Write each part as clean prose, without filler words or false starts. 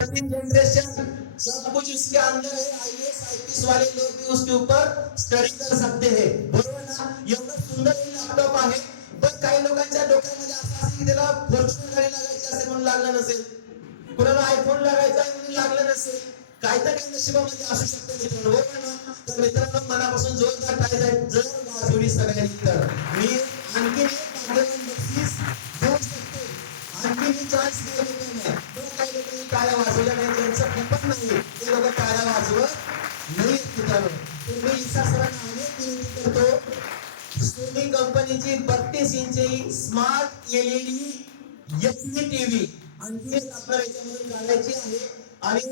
Generation सब कुछ उसके अंदर है। आईएएस आईपीएस वाले लोग भी उसके ऊपर स्टडी कर सकते हैं, बरोबर ना? एवढं सुंदर लॅपटॉप आहे, पण काही लोकांच्या डोक्यामध्ये असं असेल की त्याला फॉर्च्यूनर गाडी लागायची असेल म्हणून लागलं नसेल, कुणाला आयफोन लागायचा आहे म्हणून लागलं नसेल, काहीतरी नशिबामध्ये असू शकतं मित्रांनो, बरोबर ना? तर मित्रांनो, मनापासून जोरदार टाळ्या द्या जर वाजवली सगळ्यांनी तर मी आणखी एक भाग्यवान बक्षीस देऊ शकतो, आणखी चान्स देऊ शकतो. काही लोकांनी टाळ्या वाजवल्या नाही, त्यांचं कुपन नाही, ते लोक टाळ्या वाजवत नाही मित्रांनो. तर मी इसा सरांना अनेक विनंती करतो, सोनी कंपनीची 32 इंची स्मार्ट एलईडी एचडी टीव्ही आणखी एक आपल्याला याच्यामधून काढायची आहे. आणि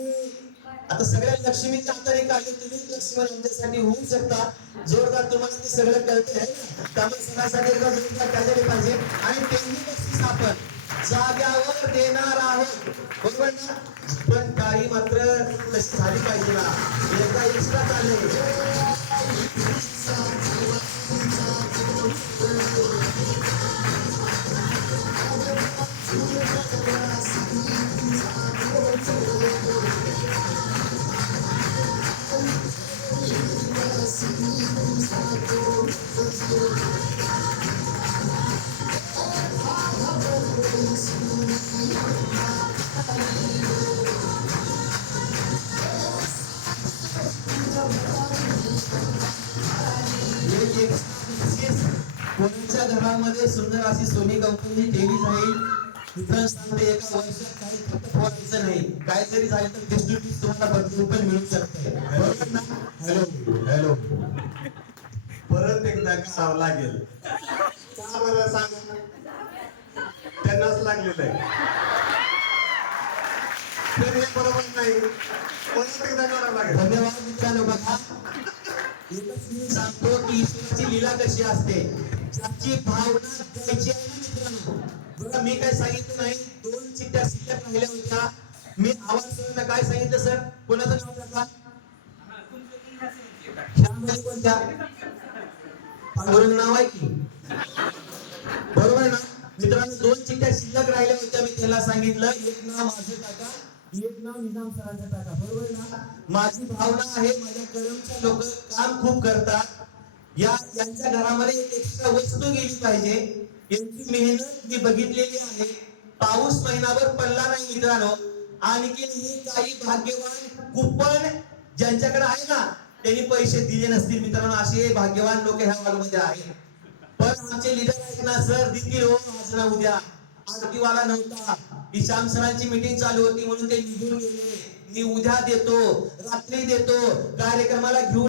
आता सगळ्या लक्ष्मीच्या हाताने काढले, तुम्ही लक्ष्मी आमच्यासाठी होऊ शकता. जोरदार तुम्हाला ते सगळं कळते आहे ना, त्यामुळे सगळ्यासाठी एकदा जोरदार काढले पाहिजे. आणि त्यांनी बक्षीस आपण जाग्यावर देणार आहोत, बरोबर ना? पण गाडी मात्र तशी झाली पाहिजे ना, एकदा एक्स्ट्रा चालले. कोणाच्या घरामध्ये सुंदर अशी सोनी कंपनीची टीव्ही जाईल, तिथं सांगते एका वर्षात काही फक्त व्हायचं नाही, काय जरी झालं तर डिस्ट्रीब्यूट तुम्हाला बदलून पण मिळू शकते, बरोबर ना? हॅलो हॅलो, परत एकदा करावं लागेल का बरं सांग, त्यांनाच लागलेलं आहे तर हे बरोबर नाही, परत एकदा करावं लागेल. धन्यवाद मित्रांनो. बघा, एकच मी सांगतो की ईश्वराची लीला कशी असते, ज्याची भावना द्यायची आहे ना मित्रांनो. बघा, मी काय सांगितलं नाही, 2 चिठ्ठ्या शिल्लक राहिल्या होत्या. मी आवाज सरांना काय सांगितलं, सर कोणाचं नाव टाका, ह्यामध्ये कोणत्या पांडुरंग नाव आहे की, बरोबर ना मित्रांनो? 2 चिठ्ठ्या शिल्लक राहिल्या होत्या, मी त्याला सांगितलं एक नाव माझं टाका, एक नाव निजाम सरांचं टाका, बरोबर ना? माझी भावना आहे, माझ्या कलमच्या लोक काम खूप करतात, यांच्या घरामध्ये एक एक्स्ट्रा वस्तू गेली पाहिजे, यांची मेहनत मी बघितलेली आहे. पाऊस महिनाभर पडला नाही मित्रांनो, आणखी ही काही भाग्यवान कुपन ज्यांच्याकडे आहे ना, त्यांनी पैसे दिले नसतील मित्रांनो, असे भाग्यवान लोक ह्या हॉलमध्ये आहेत. पण आमचे लीडर आहेत ना, सर देतील हो आज ना उद्या. आरतीवाला नव्हता, ही श्याम सरांची मीटिंग चालू होती म्हणून ते निघून गेले, मी उद्या देतो, रात्री देतो, कार्यक्रमाला घेऊन